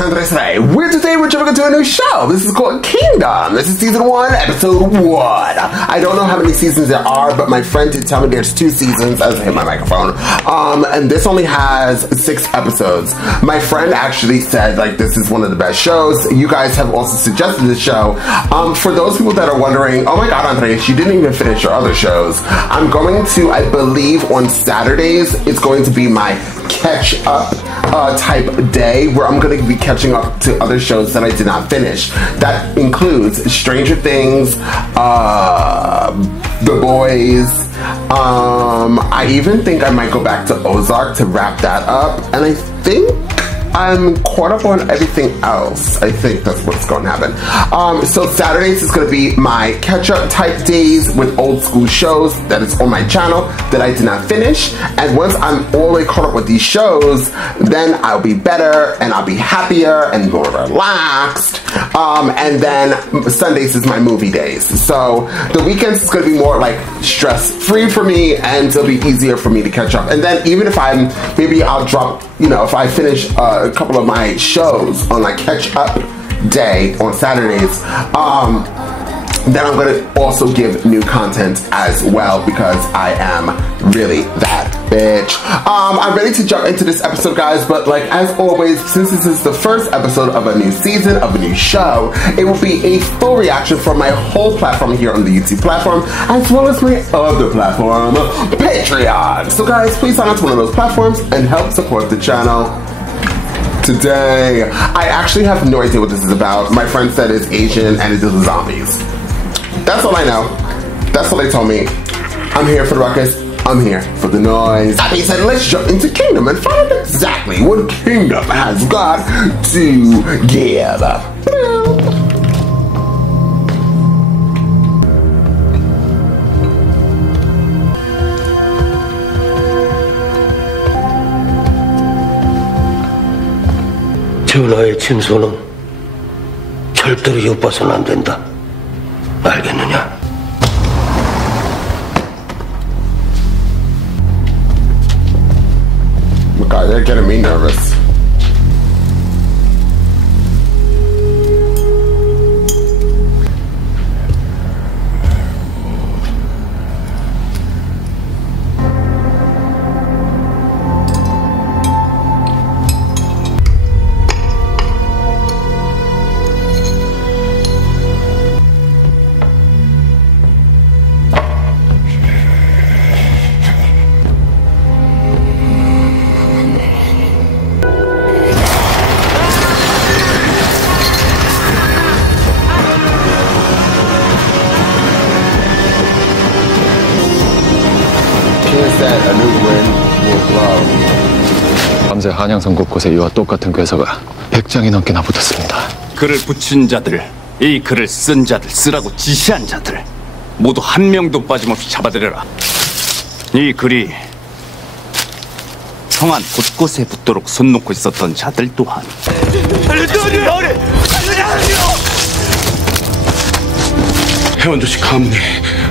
Andres Rey. Today we're jumping into a new show. This is called Kingdom. This is season 1, episode 1. I don't know how many seasons there are, but my friend did tell me there's 2 seasons as I hit my microphone. And this only has 6 episodes. My friend actually said, like, this is one of the best shows. You guys have also suggested this show. For those people that are wondering, oh my god, Andres, you didn't even finish your other shows. I'm going to, I believe on Saturdays, it's going to be my catch up type day where I'm going to be catching up to other shows that I did not finish. That includes Stranger Things, The Boys. I even think I might go back to Ozark to wrap that up, and I think I'm caught up on everything else. I think that's what's going to happen. So Saturdays is going to be my catch-up type days with old school shows that is on my channel that I did not finish. And once I'm all the way caught up with these shows, then I'll be better and I'll be happier and more relaxed. And then Sundays is my movie days. So the weekends is going to be more like stress-free for me, and it'll be easier for me to catch up. And then even if maybe I'll drop, you know, if I finish a couple of my shows on like catch up day on Saturdays, then I'm gonna also give new content as well because I am really that bitch. I'm ready to jump into this episode, guys, but like as always, since this is the first episode of a new season, of a new show, it will be a full reaction from my whole platform here on the YouTube platform, as well as my other platform, Patreon. So guys, please sign up to one of those platforms and help support the channel. Today, I actually have no idea what this is about. My friend said it's Asian and it deals with zombies. That's all I know. That's all they told me. I'm here for the ruckus. I'm here for the noise. That being said, let's jump into Kingdom and find out exactly what Kingdom has got to give. 전하의 진소는 절대로 엿봐서는 안 된다. 알겠느냐? God, they're getting me nervous. A new wind will blow. 밤새 한양성 곳곳에 이와 똑같은 괴사가 100장이 넘게나 붙었습니다. 글을 붙인 자들, 이 글을 쓴 자들, 쓰라고 지시한 자들 모두 한 명도 빠짐없이 잡아들여라. 이 글이 성안 곳곳에 붙도록 손 놓고 있었던 자들 또한 해원도시 가문이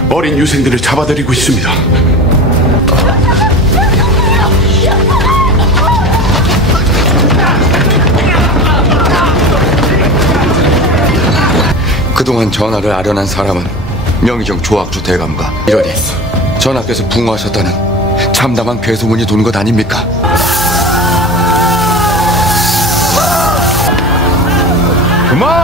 어린 유생들을 잡아들이고 있습니다. 그동안 전하를 아련한 사람은 명의정 조학주 대감과 이러니 전하께서 붕어하셨다는 참담한 괴소문이 도는 것 아닙니까? 그만!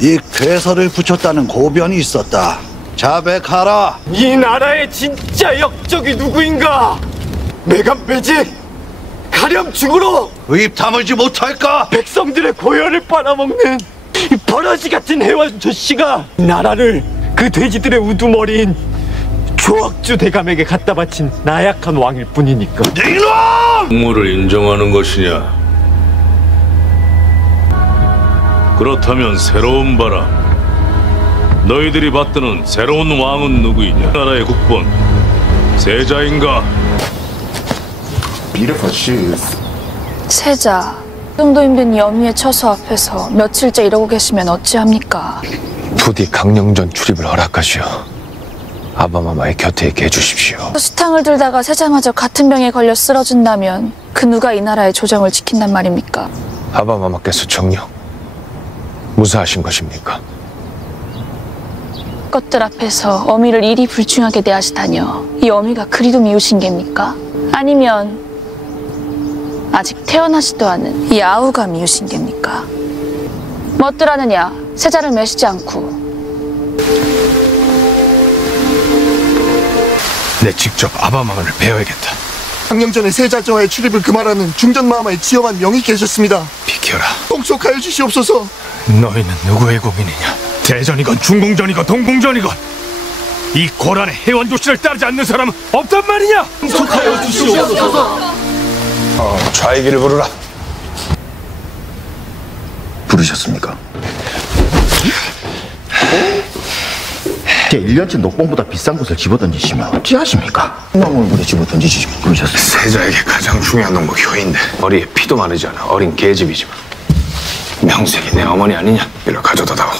이 괴서를 붙였다는 고변이 있었다. 자백하라. 이 나라의 진짜 역적이 누구인가? 매간매직 가렴 죽으러 입 다물지 못할까? 백성들의 고열을 빨아먹는 이 버러지 같은 해원조 씨가 나라를 그 돼지들의 우두머리인 조학주 대감에게 갖다 바친 나약한 왕일 뿐이니까. 이놈! 공모를 인정하는 것이냐? 그렇다면 새로운 바람. 너희들이 받드는 새로운 왕은 누구이냐? 나라의 국본 세자인가? Beautiful shoes. 세자. 좀도 힘든 연희의 처소 앞에서 며칠째 이러고 계시면 어찌합니까? 부디 강령전 출입을 허락하시오. 아바마마의 곁에 있게 해주십시오. 수탕을 들다가 세자마저 같은 병에 걸려 쓰러진다면 그 누가 이 나라의 조정을 지킨단 말입니까? 아바마마께서 정녕 무사하신 것입니까? 것들 앞에서 어미를 이리 불중하게 대하시다뇨. 이 어미가 그리도 미우신 geb니까? 아니면 아직 태어나지도 않은 이 아우가 미우신 geb니까? 뭣들하느냐, 세자를 매시지 않고. 내 직접 아바마마를 배워야겠다. 강령 전에 세자저하의 출입을 금하라는 중전마마의 지엄한 명이 계셨습니다. 비켜라. 통촉하여 주시옵소서. 너희는 누구의 고민이냐? 대전이건 중궁전이건 동궁전이건 이 고란의 해원 조치를 따르지 않는 사람은 없단 말이냐? 통촉하여 주시옵소서. 좌익이를 부르라. 부르셨습니까? 제 1년치 녹봉보다 비싼 곳을 집어던지시면 어찌하십니까? 나물물에 집어던지시고 부르셨습니다. 세자에게 가장 중요한 놈은 효인데 어리에 피도 마르지 않아 어린 계집이지만 명색이 내 어머니 아니냐? 이를 가져다 다오.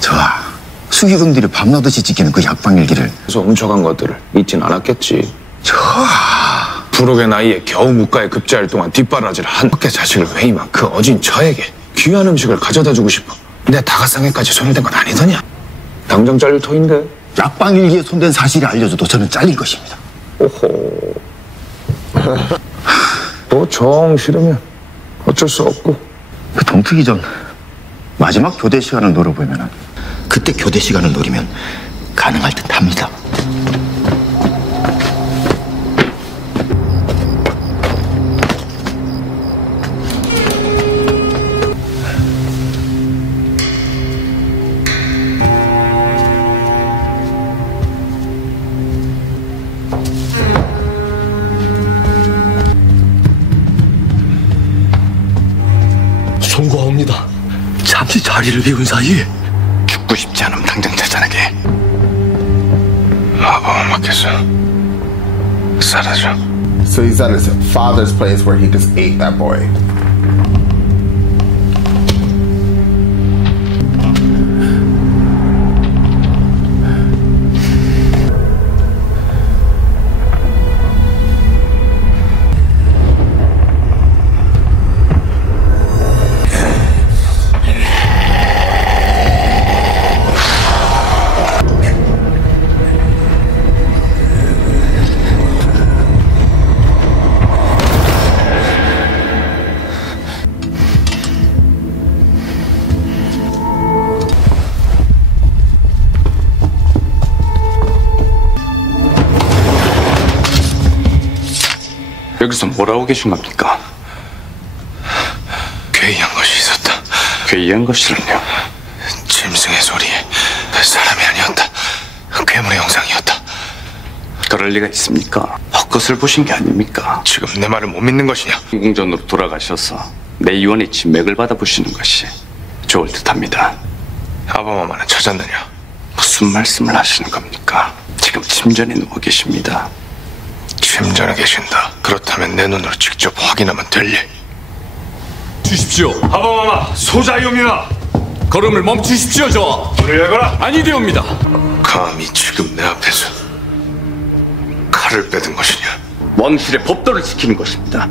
저하, 수기금들이 밤낮없이 지키는 그 약방일기를 그래서 훔쳐간 것들을 잊진 않았겠지. 저하, 부록의 나이에 겨우 묵가에 급제할 동안 뒷바라지를 한 흑개 자식을 회임한 그 어진 저에게 귀한 음식을 가져다 주고 싶어 내 다가상에까지 손을 댄 건 아니더냐? 당장 잘릴 터인데. 약방일기에 손댄 사실이 알려져도 저는 잘릴 것입니다. 오호. 또 정 싫으면 어쩔 수 없고. 그 동트기 전 마지막 교대 시간을 노려보면 그때 교대 시간을 노리면 가능할 듯 합니다. 송구하옵니다. 잠시 자리를 비운 사이에 죽고 싶지 않으면 당장 찾아내게. 아바마마께서 사라져. So he's at his father's place where he just ate that boy. 여기서 뭐라고 계신 겁니까? 괴이한 것이 있었다. 괴이한 것이란요? 짐승의 소리에 사람이 아니었다. 괴물의 형상이었다. 그럴 리가 있습니까? 헛것을 보신 게 아닙니까? 지금 내 말을 못 믿는 것이냐? 중궁전으로 돌아가셔서 내 유언의 진맥을 받아보시는 것이 좋을 듯합니다. 아바마마는 찾았느냐? 무슨 말씀을 하시는 겁니까? 지금 침전에 누워 계십니다. 침전에 계신다. 그렇다면 내 눈으로 직접 확인하면 될 일. 주십시오. 아바마마 소자이옵니다. 걸음을 멈추십시오. 저 문을 열거라. 아니되옵니다. 감히 지금 내 앞에서 칼을 빼든 것이냐? 왕실의 법도를 지키는 것입니다.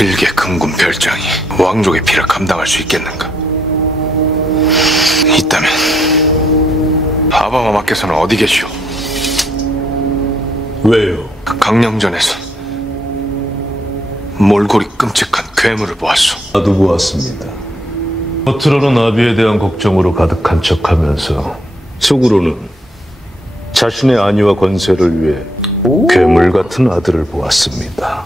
일개 금군 별장이 왕족의 피를 감당할 수 있겠는가? 있다면 아바마마께서는 어디 계시오? 왜요? 그 강령전에서 몰골이 끔찍한 괴물을 보았소. 나도 보았습니다. 겉으로는 아비에 대한 걱정으로 가득한 척하면서 속으로는 자신의 안위와 권세를 위해 괴물 같은 아들을 보았습니다.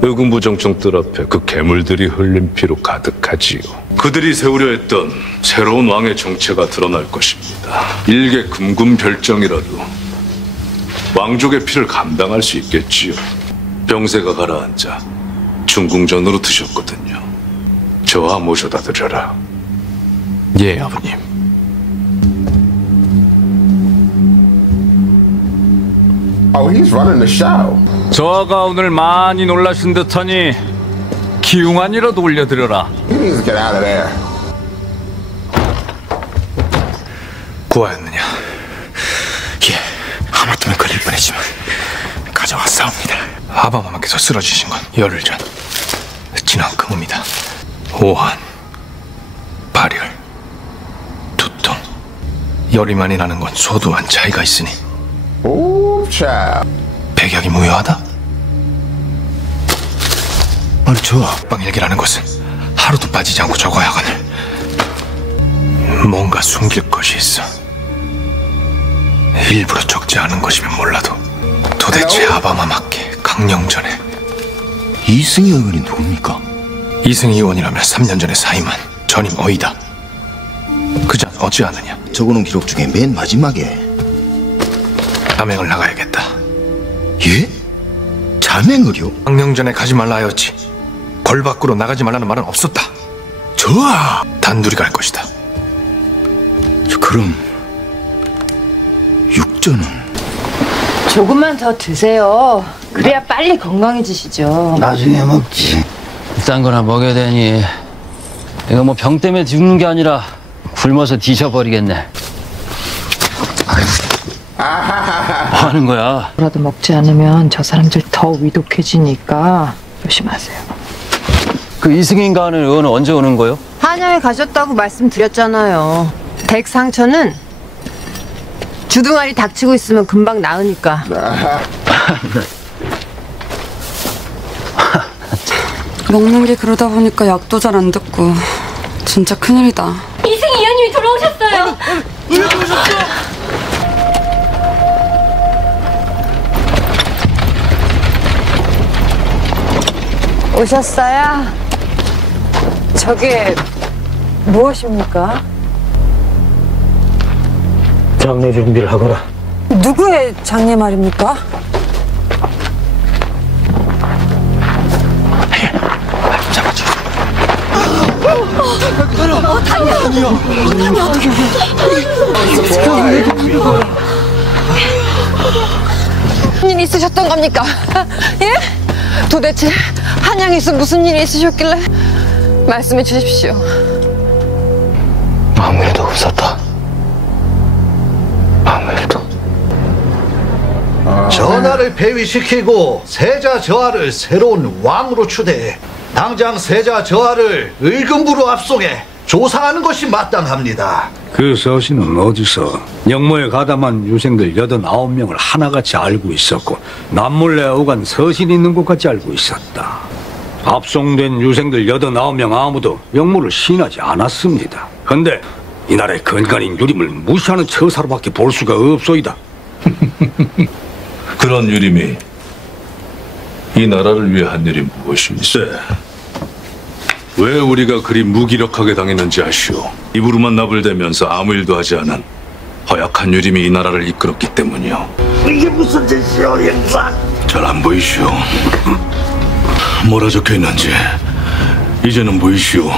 의금부정청들 앞에 그 괴물들이 흘린 피로 가득하지요. 그들이 세우려 했던 새로운 왕의 정체가 드러날 것입니다. 일개 금군별정이라도 왕족의 피를 감당할 수 있겠지요. 병세가 가라앉아 중궁전으로 드셨거든요. 저하 모셔다 드려라. 예, 아버님. Oh, he's running the show. 저하가 오늘 많이 놀라신 듯하니 기웅안이라도 올려드려라. He needs to get out of there. 구하였느냐? 예, 하마터면 걸릴 뻔했지만 가져왔사옵니다. 아바마마께서 쓰러지신 건 열흘 전. 지난 금음이다. 오한, 발열, 두통, 열이 많이 나는 건 소두한 차이가 있으니 오차. 백약이 무효하다. 아니 저 빵일기라는 것은 하루도 빠지지 않고 적어야 하거늘 뭔가 숨길 것이 있어. 일부러 적지 않은 것이면 몰라도 도대체 아바마마께 강령전에 이승희 의원이 누굽니까? 이승희 의원이라면 3년 전에 사임한 전임 어이다. 그자 어찌하느냐? 적어놓은 기록 중에 맨 마지막에 자맹을 나가야겠다. 예? 자맹을요? 강령전에 가지 말라 하였지. 궐 밖으로 나가지 말라는 말은 없었다. 저아 단둘이 갈 것이다. 그럼 육전은? 조금만 더 드세요. 그래야 빨리 건강해지시죠. 나중에 먹지. 딴 거나 먹여야 되니. 이거 뭐 병 때문에 죽는 게 아니라 굶어서 뒤져버리겠네. 뭐 하는 거야? 뭐라도 먹지 않으면 저 사람들 더 위독해지니까 조심하세요. 그 이승인가 하는 의원은 언제 오는 거요? 한양에 가셨다고 말씀드렸잖아요. 댁 상처는 주둥아리 닥치고 있으면 금방 나으니까. 먹는 게 그러다 보니까 약도 잘 안 듣고 진짜 큰일이다. 이승희 의원님이 돌아오셨어요. 오셨어요? 저게 무엇입니까? 장례 준비를 하거라. 누구의 장례 말입니까? 잡아줘. 탄이야 어떻게 무슨 일 있으셨던 겁니까? 예? 도대체 한양에서 무슨 일이 있으셨길래 말씀해 주십시오. 아무 일도 없었다. 아무 일도. 전하를 폐위시키고 세자 저하를 새로운 왕으로 추대해 당장 세자 저하를 의금부로 압송해 조상하는 것이 마땅합니다. 그 서신은 어디서 영모에 가담한 유생들 89명을 하나같이 알고 있었고 남몰래 오간 서신 있는 곳까지 알고 있었다. 압송된 유생들 89명 아무도 영모를 시인하지 않았습니다. 근데 이 나라의 근간인 유림을 무시하는 처사로밖에 볼 수가 없소이다. 그런 유림이 이 나라를 위해 한 일이 무엇이 있어? 왜 우리가 그리 무기력하게 당했는지 아시오? 입으로만 나불대면서 아무 일도 하지 않은 허약한 유림이 이 나라를 이끌었기 때문이오. 이게 무슨 짓이오, 형사? 잘 안 보이시오? 뭐라 적혀 있는지 이제는 보이시오.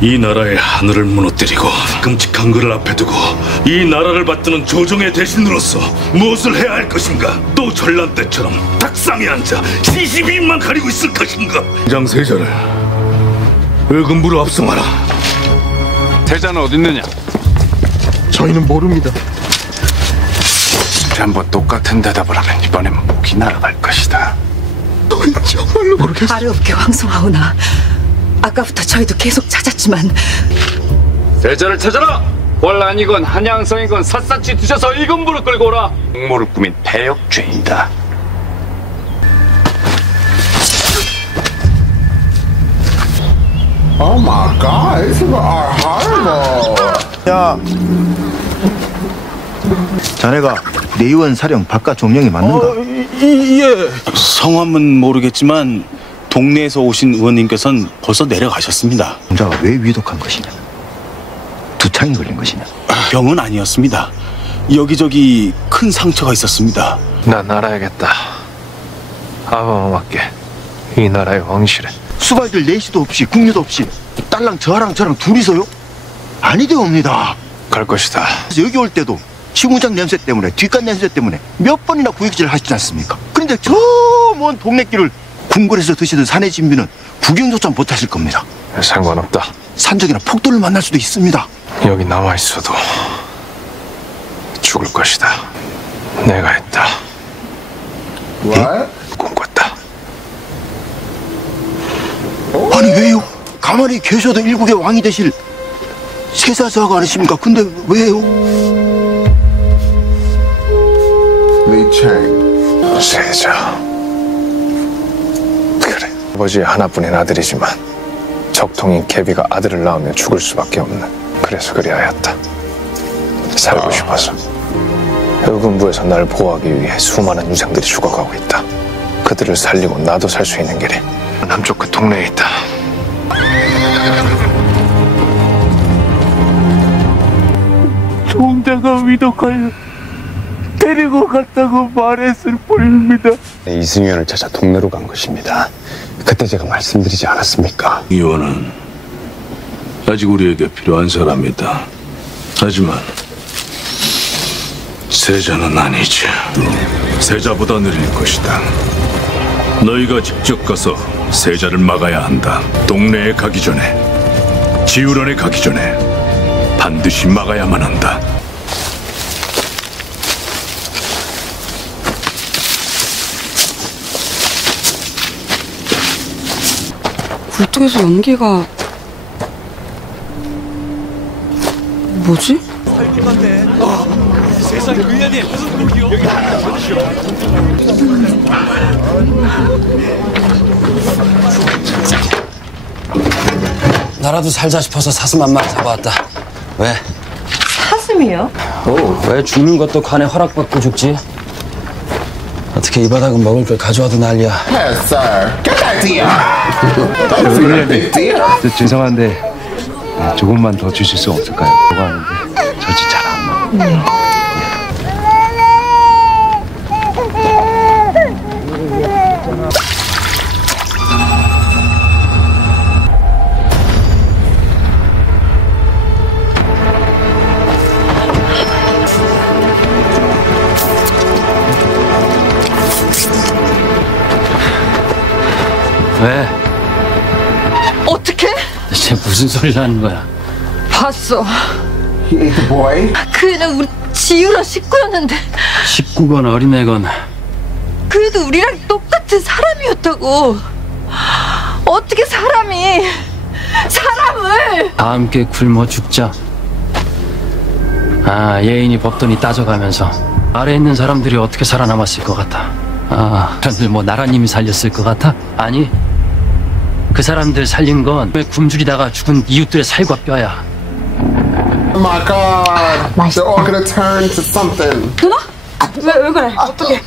이 나라의 하늘을 무너뜨리고 끔찍한 그를 앞에 두고 이 나라를 받드는 조정의 대신으로서 무엇을 해야 할 것인가? 또 전란 때처럼 탁상에 앉아 시시비만 가리고 있을 것인가? 당장 세자를 의금부로 압송하라. 세자는 어딨느냐? 저희는 모릅니다. 전부 똑같은 대답을 하면 이번엔 목이 날아갈 것이다. 정말로 모르겠어. 아르옵게 황송하오나 아까부터 저희도 계속 찾았지만 세자를 찾아라! 원란이건 한양성이건 샅샅이 뒤져서 의금부로 끌고 오라. 음모를 꾸민 배역죄인이다. Oh my God, these people are horrible. 야, 자네가 내의원 사령 바깥 종령이 맞는가? 예. 성함은 모르겠지만 동네에서 오신 의원님께서는 벌써 내려가셨습니다. 혼자가 왜 위독한 것이냐? 두창이 걸린 것이냐? 병은 아니었습니다. 여기저기 큰 상처가 있었습니다. 난 알아야겠다. 아바마마께 이 나라의 왕실에 수발들 내시도 없이 국류도 없이 딸랑 저랑 둘이서요? 아니되옵니다. 갈 것이다. 여기 올 때도 시궁장 냄새 때문에 뒷간 냄새 때문에 몇 번이나 구역질을 하시지 않습니까? 그런데 저 먼 동네길을 궁궐에서 드시던 사내 진비는 구경조차 못하실 겁니다. 상관없다. 산적이나 폭돌을 만날 수도 있습니다. 여기 남아있어도 죽을 것이다. 내가 했다. What? 꿈꿨다. 아니 왜요? 가만히 계셔도 일국의 왕이 되실 세자저하가 아니십니까? 근데 왜요? 리창. 세자. 그래. 아버지 하나뿐인 아들이지만 적통인 개비가 아들을 낳으면 죽을 수밖에 없는. 그래서 그리하였다. 살고 싶어서. 의금부에서 날 보호하기 위해 수많은 유생들이 죽어가고 있다. 그들을 살리고 나도 살 수 있는 길이 남쪽 그 동네에 있다. 총대가 위독하여 데리고 갔다고 말했을 뿐입니다. 이승현을 찾아 동네로 간 것입니다. 그때 제가 말씀드리지 않았습니까? 이원은 아직 우리에게 필요한 사람이다. 하지만 세자는 아니지. 세자보다 느릴 것이다. 너희가 직접 가서 세자를 막아야 한다. 동네에 가기 전에, 지우런에 가기 전에 반드시 막아야만 한다. 굴뚝에서 연기가 뭐지? 세상에 의원님 여기 하나 보시오. 나라도 살자 싶어서 사슴 한 마리 잡아왔다. 왜? 사슴이요? 왜 죽는 것도 관에 허락받고 죽지? 어떻게 이 바닥은 먹을 걸 가져와도 난리야. Yes, sir. Get that deal. 죄송한데 조금만 더 주실 수 없을까요? 그거 하는데 저지 잘 안 나와요. 왜? 어떻게? 대체 무슨 소리를 하는 거야? 봤어. He ate the boy? 그 애는 우리 지유라 식구였는데 19건 어린애건 그 애도 우리랑 똑같은 사람이었다고. 어떻게 사람을 다 함께 굶어 죽자. 아, 예인이 법돈이 따져가면서 아래 있는 사람들이 어떻게 살아남았을 것 같아. 아, 사람들 뭐 나라님이 살렸을 것 같아? 아니, 그 사람들 살린 건 왜 굶주리다가 죽은 이웃들의 살과 뼈야. Oh my god. They're all gonna turn to something. 누나? 왜 그래? 어떡해?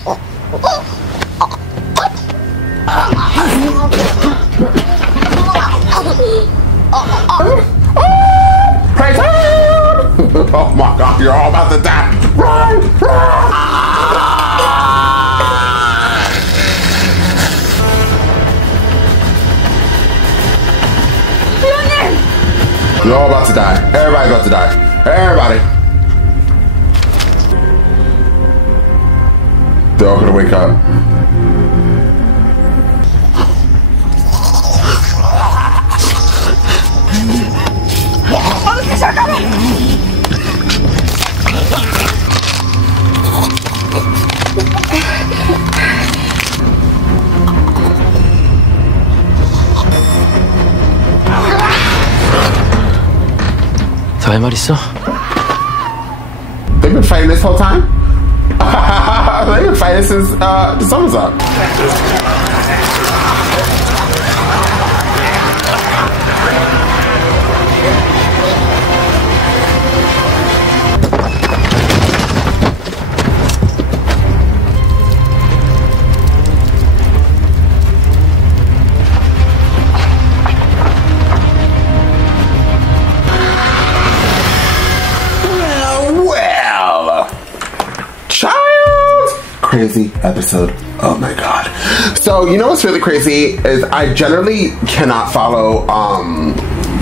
Praise him! Oh my god, you're all about to die. Run! Run! You're all about to die. Everybody's about to die. Everybody. They're all gonna wake up. 더 할 말 있어? They've been fighting this whole time? They've been fighting since the summer's up. Crazy episode. Oh my god. So you know what's really crazy is I generally cannot follow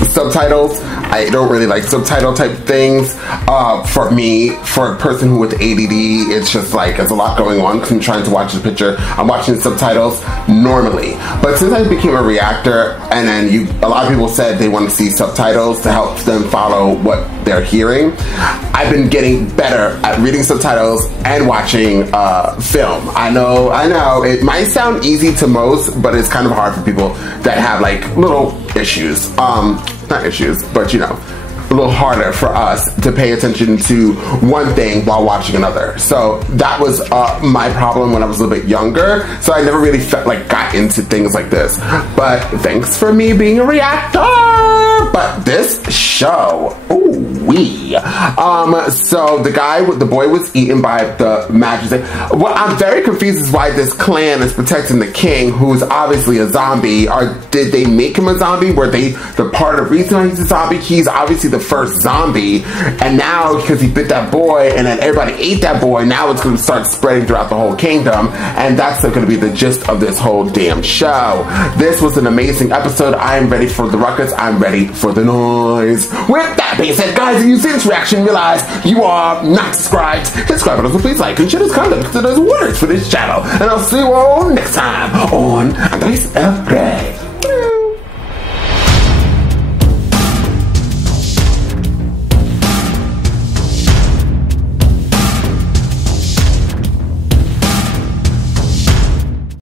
subtitles. I don't really like subtitle type things. For me, for a person who with ADD, it's just like there's a lot going on because I'm trying to watch the picture. I'm watching the subtitles. normally. But since I became a reactor, and then a lot of people said they want to see subtitles to help them follow what they're hearing, I've been getting better at reading subtitles and watching film. I know, it might sound easy to most, but it's kind of hard for people that have like little issues. Not issues, but you know, a little harder for us to pay attention to one thing while watching another. So that was my problem when I was a little bit younger. So I never really got into things like this. But thanks for me being a reactor. But this show, ooh-wee. So the boy was eaten by the magic. What I'm very confused is why this clan is protecting the king, who's obviously a zombie. Or did they make him a zombie? Were they the part of the reason why he's a zombie? He's obviously the first zombie, and now because he bit that boy and then everybody ate that boy, now it's going to start spreading throughout the whole kingdom, and that's going to be the gist of this whole damn show. This was an amazing episode. I am ready for the ruckus. I'm ready for the noise. With that being said, guys, if you see this reaction, realize you are not subscribed. Subscribe, but also please like and share this content because there's words for this channel, and I'll see you all next time on Andres El Rey.